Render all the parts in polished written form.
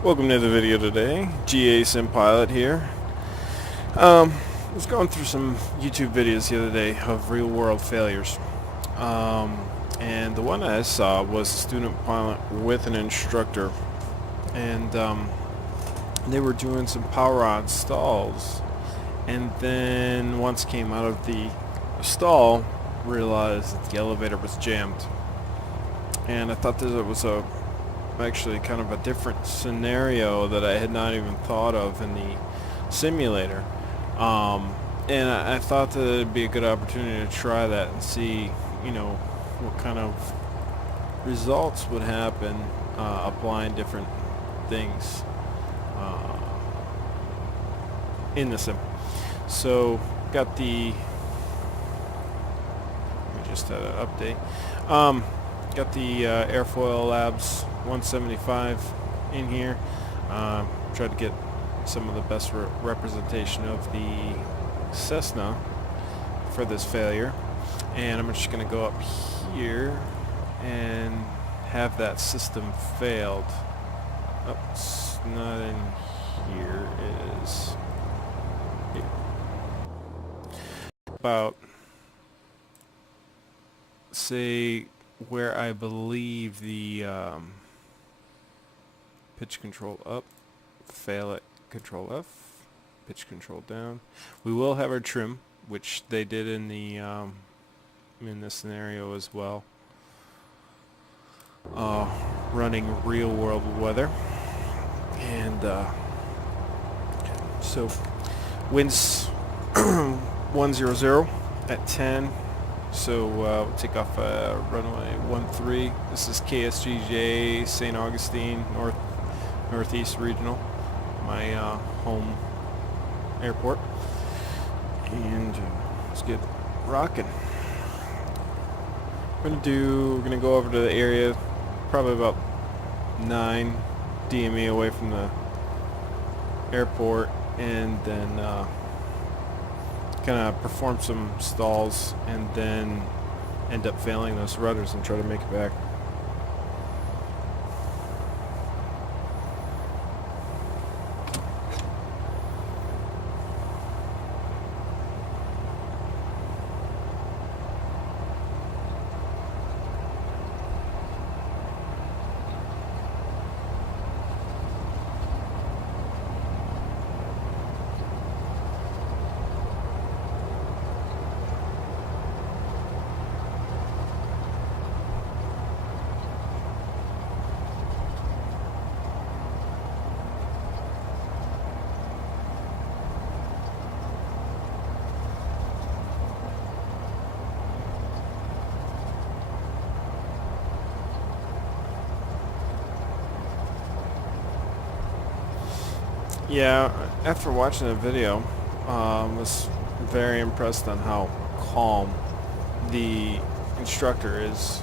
Welcome to the video today. GA Sim Pilot here. I was going through some YouTube videos the other day of real world failures. And the one I saw was a student pilot with an instructor. And they were doing some power on stalls. And then once came out of the stall, realized that the elevator was jammed. And I thought that it was actually kind of a different scenario that I had not even thought of in the simulator. And I thought that it'd be a good opportunity to try that and see, what kind of results would happen applying different things in the sim. So, got the... We just had an update. Got the airfoil labs 175 in here. Tried to get some of the best representation of the Cessna for this failure, and I'm just going to go up here and have that system failed. Oh, it's not in here. It is here. About, say, where I believe the pitch control up, fail at control F, pitch control down. We will have our trim, which they did in the in this scenario as well. Running real world weather, and so winds 100 at 10. So we'll take off runway 13. This is KSGJ St. Augustine Northeast Regional, my home airport, and let's get rocking. We're gonna go over to the area, probably about 9 DME away from the airport, and then kind of perform some stalls and then end up failing those rudders and try to make it back. Yeah, after watching the video, was very impressed on how calm the instructor is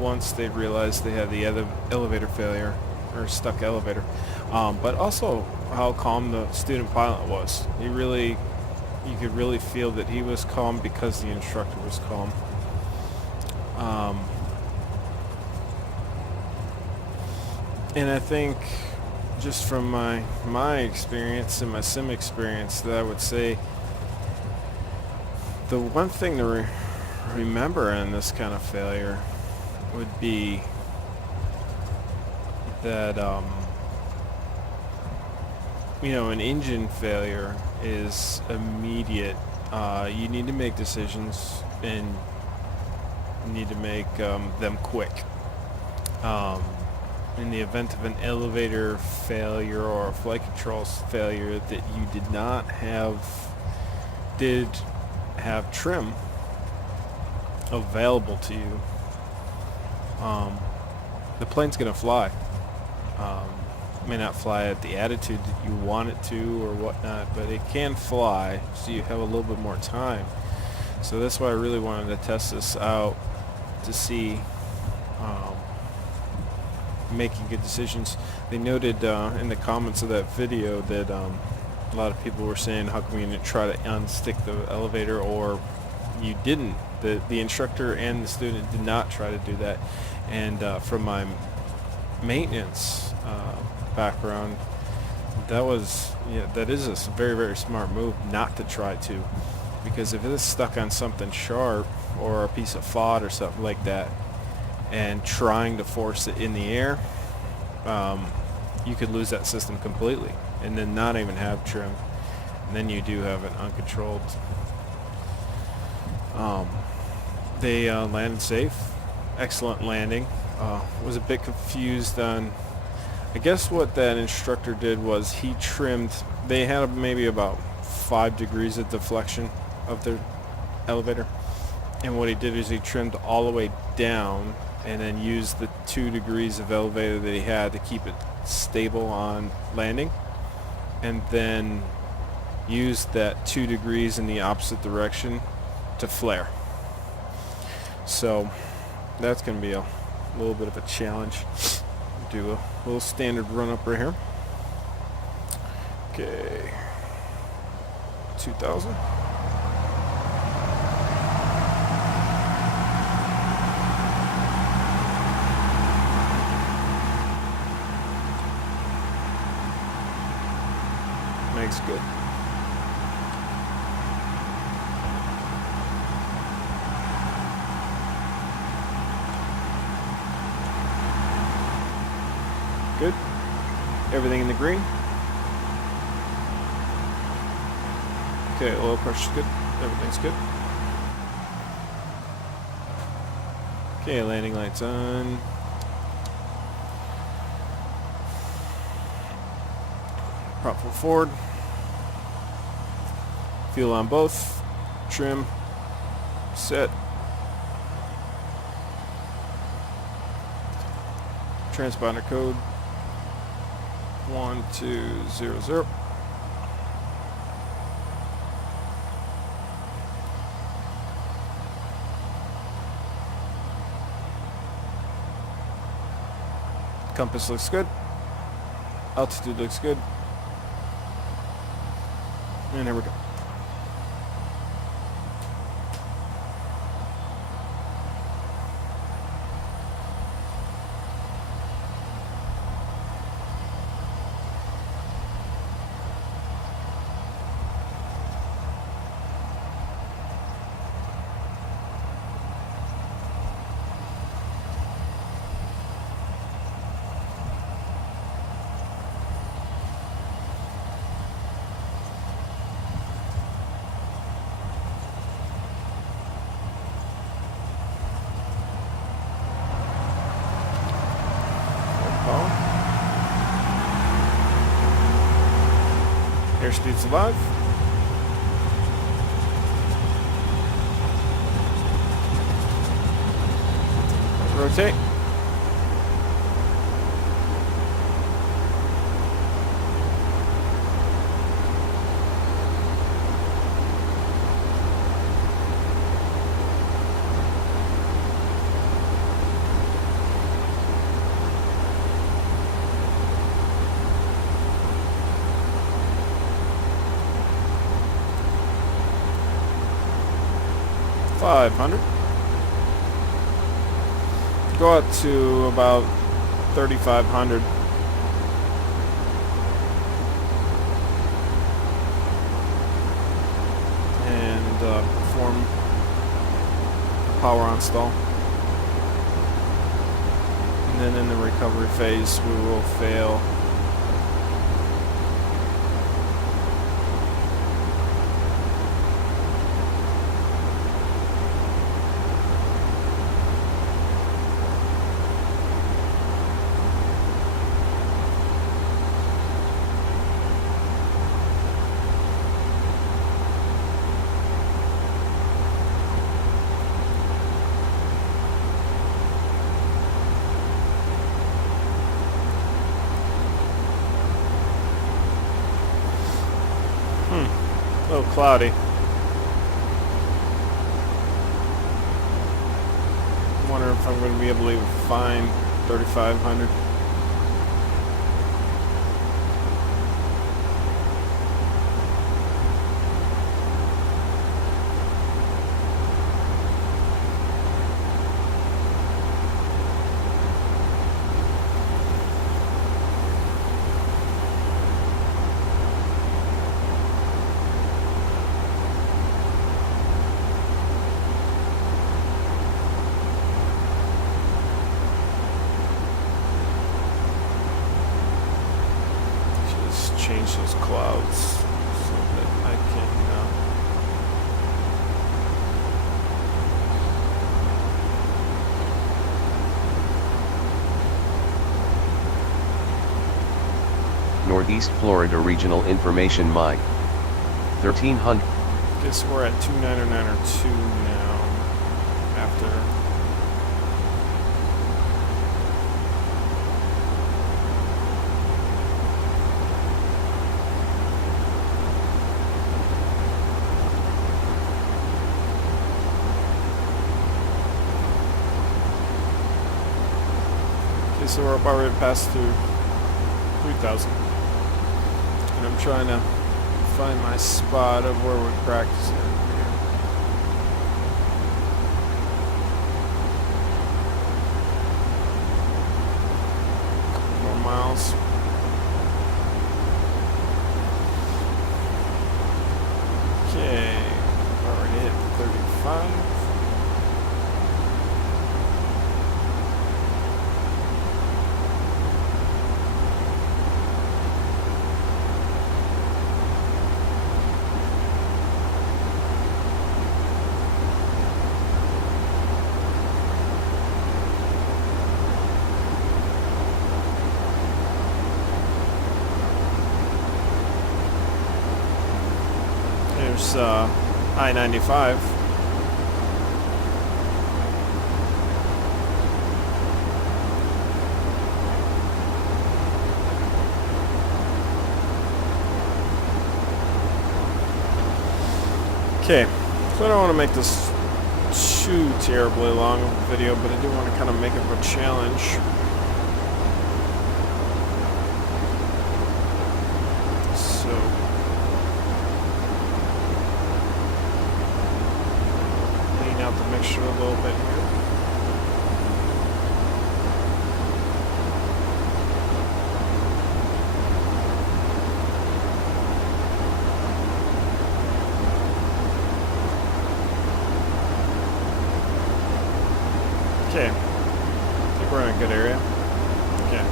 once they realized they had the elevator failure, or stuck elevator, but also how calm the student pilot was. You could really feel that he was calm because the instructor was calm. And I think, just from my experience and my sim experience, that I would say the one thing to remember in this kind of failure would be that an engine failure is immediate. You need to make decisions, and you need to make them quick. In the event of an elevator failure or a flight controls failure that you did have trim available to you, the plane's going to fly. May not fly at the attitude that you want it to or whatnot, but it can fly, so you have a little bit more time. So that's why I really wanted to test this out, to see making good decisions. They noted in the comments of that video that a lot of people were saying, how come you didn't try to unstick the elevator, or you didn't. The instructor and the student did not try to do that. And from my maintenance background. That was, yeah, that is a very, very smart move not to try to, because if it is stuck on something sharp or a piece of FOD or something like that, and trying to force it in the air, you could lose that system completely and then not even have trim, and then you do have it uncontrolled. They landed safe, excellent landing. Was a bit confused on, I guess what that instructor did was he trimmed, they had maybe about 5 degrees of deflection of their elevator, and what he did is he trimmed all the way down and then used the 2 degrees of elevator that he had to keep it stable on landing, and then used that 2 degrees in the opposite direction to flare. So that's going to be a little bit of a challenge. Do a little standard run up right here. Okay, 2000. Makes good. Good. Everything in the green. Okay, oil pressure's good. Everything's good. Okay, landing lights on. Prop full forward. Fuel on both. Trim. Set. Transponder code 1200. Compass looks good. Altitude looks good. And here we go. Airspeed's alive. Rotate. $500. Go up to about 3,500. And perform a power on stall. And then in the recovery phase, we will fail. A little cloudy. I wonder if I'm going to be able to find 3,500. change those clouds so that I can Northeast Florida Regional Information Mike 1300. guess we're at 290902 now after. Okay, so we're about ready to pass through 3,000. And I'm trying to find my spot of where we're practicing here. Couple more miles. Okay, already hit 35. There's I-95. Okay, so I don't want to make this too terribly long of a video, but I do want to kind of make it a challenge. Out the mixture a little bit here. Okay, I think we're in a good area. Okay.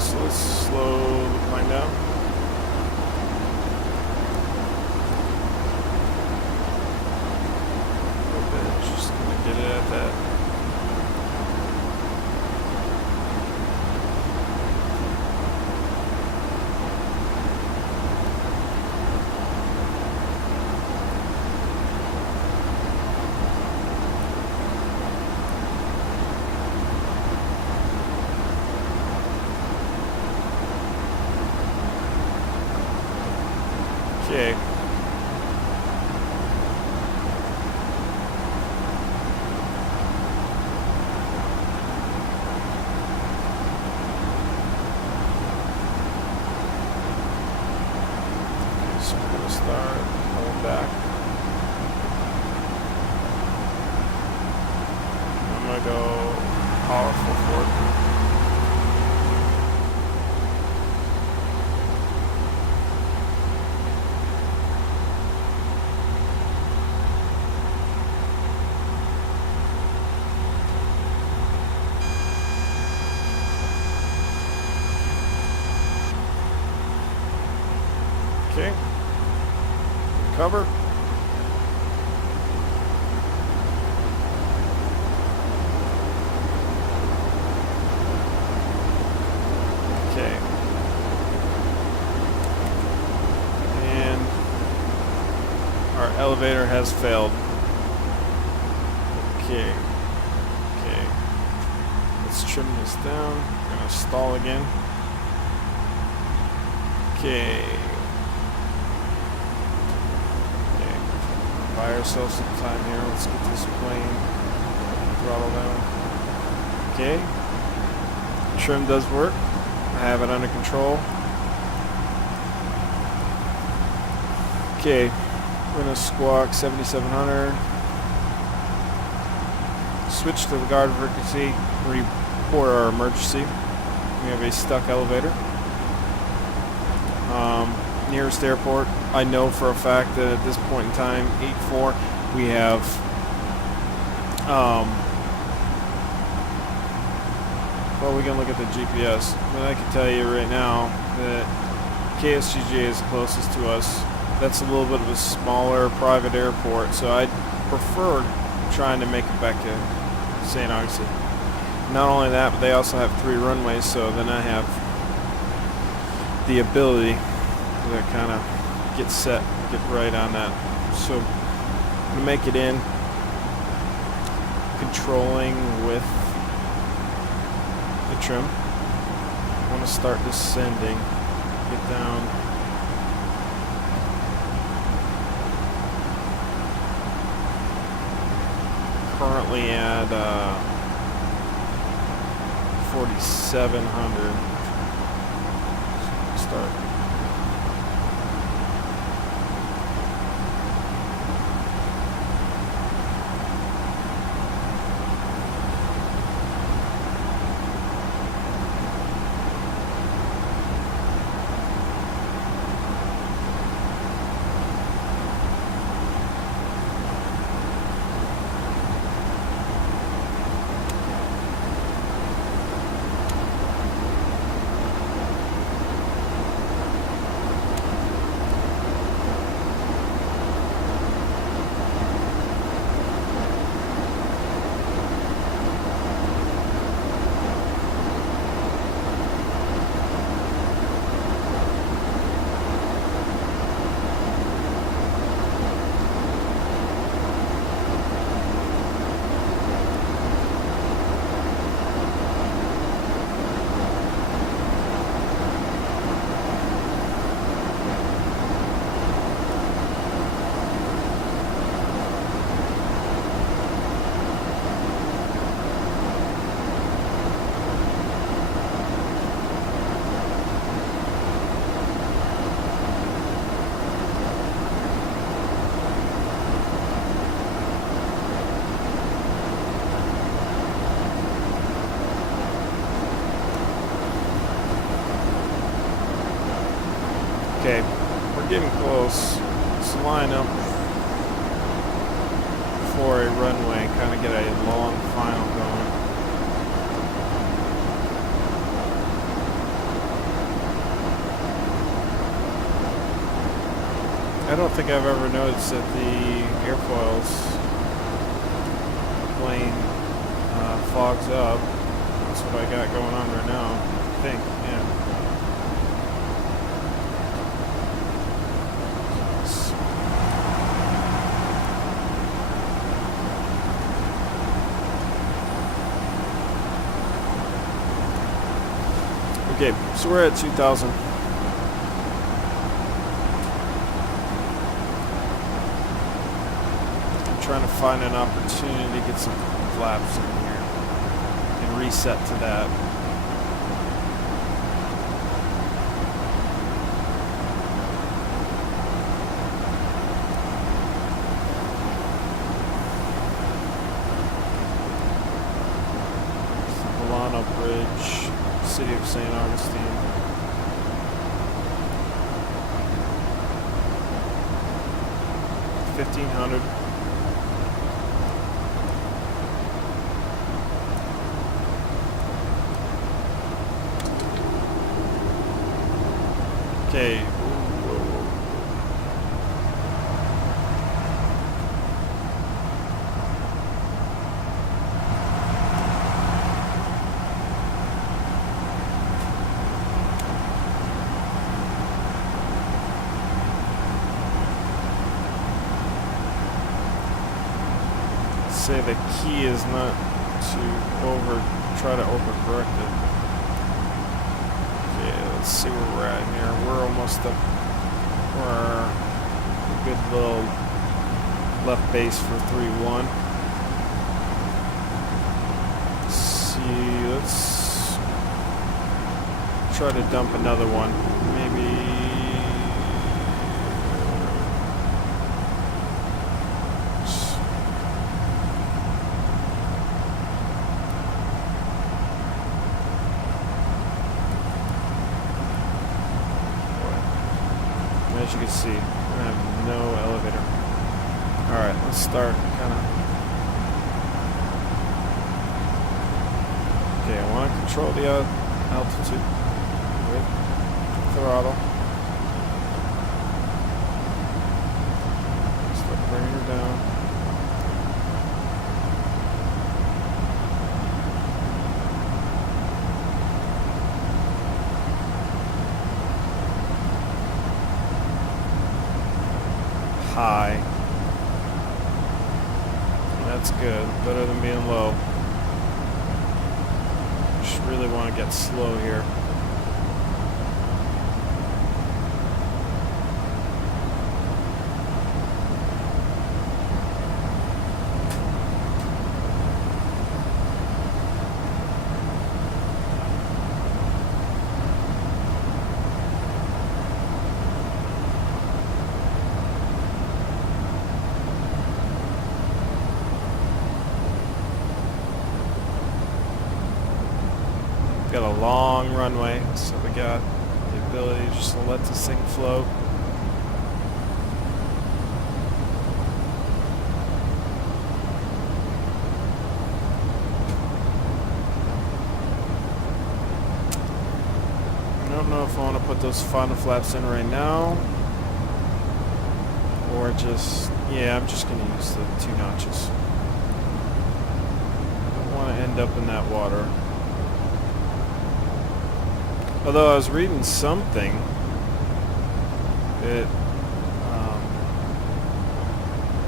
So let's slow the plane down. Just gonna get it at that. Okay. So we're going to start pulling back. I'm going to go powerful for it. Okay. Cover. Okay. And our elevator has failed. Okay. Okay. Let's trim this down. We're gonna stall again. Okay. Buy ourselves some time here. Let's get this plane throttle down. Okay. Trim does work. I have it under control. Okay. We're going to squawk 7700. Switch to the guard frequency. Report our emergency. We have a stuck elevator. Nearest airport, I know for a fact that at this point in time, 8-4, we have Well, we can look at the GPS. But I can tell you right now that KSGJ is closest to us. That's a little bit of a smaller private airport, so I'd prefer trying to make it back to St. Augustine. Not only that, but they also have 3 runways, so then I have the ability to kind of get set, get right on that. So I'm going to make it in, controlling with the trim. I want to start descending, get down. Currently at 4,700. Start. Okay, we're getting close. Let's line up for a runway, kind of get a long final going. I don't think I've ever noticed that the airfoils plane fogs up. That's what I got going on right now, I think, yeah. Okay, so we're at 2,000. I'm trying to find an opportunity to get some flaps in here and reset to that. Milano Bridge. City of St. Augustine. $1,500. Okay. Say the key is not to try to overcorrect it. Okay, let's see where we're at here. We're almost up. We're a good little left base for 3-1. Let's see, let's try to dump another one. Maybe. As you can see, I have no elevator. Alright, let's start kind of. Okay, I want to control the altitude with throttle. Start bringing her down. High. That's good. Better than being low. Just really want to get slow here. Got a long runway, so we got the ability just to let this thing float. I don't know if I want to put those final flaps in right now, or just, yeah, I'm just going to use the 2 notches. I don't want to end up in that water. Although I was reading something that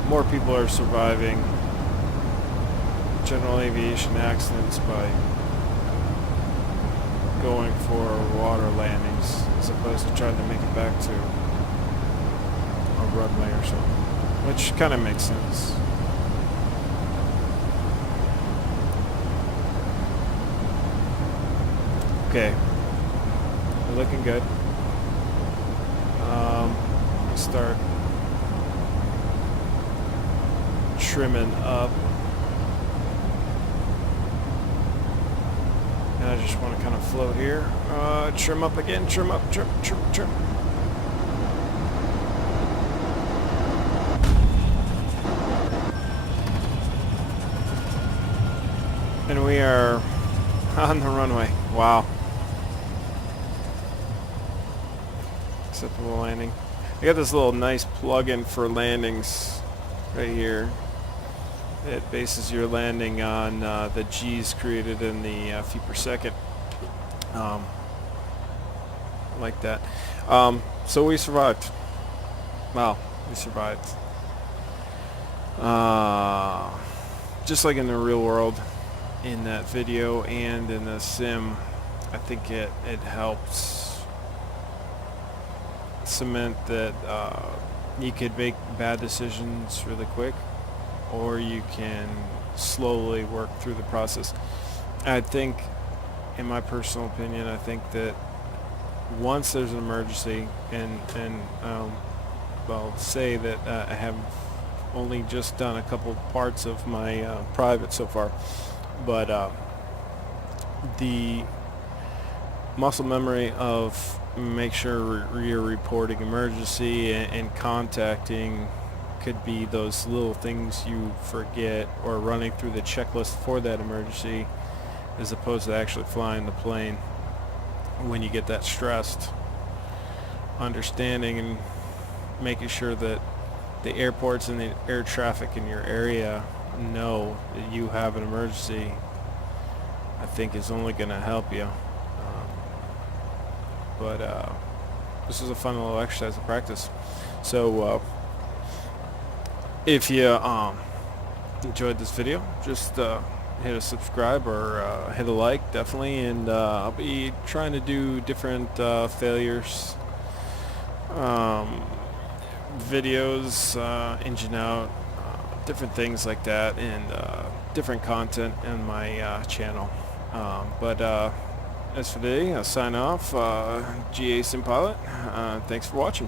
more people are surviving general aviation accidents by going for water landings as opposed to trying to make it back to a runway or something, which kind of makes sense. Okay. Looking good. Start trimming up, and I just want to kind of float here. Trim up again. Trim up. Trim. Trim. Trim. And we are on the runway. Wow. Acceptable landing. I got this little nice plug-in for landings right here. It bases your landing on the G's created in the feet per second. Like that. So we survived. Wow, we survived. Just like in the real world, in that video and in the sim, I think it helps cement that you could make bad decisions really quick, or you can slowly work through the process. I think, in my personal opinion, I think that once there's an emergency, and I'll say that I have only just done a couple parts of my private so far, but the muscle memory of make sure you're reporting emergency and contacting could be those little things you forget, or running through the checklist for that emergency as opposed to actually flying the plane when you get that stressed. Understanding and making sure that the airports and the air traffic in your area know that you have an emergency, I think is only going to help you. But this is a fun little exercise to practice. So if you enjoyed this video, just hit a subscribe or hit a like, definitely, and I'll be trying to do different failures videos, engine out, different things like that, and different content in my channel. As for today, I'll sign off. GA Sim Pilot. Thanks for watching.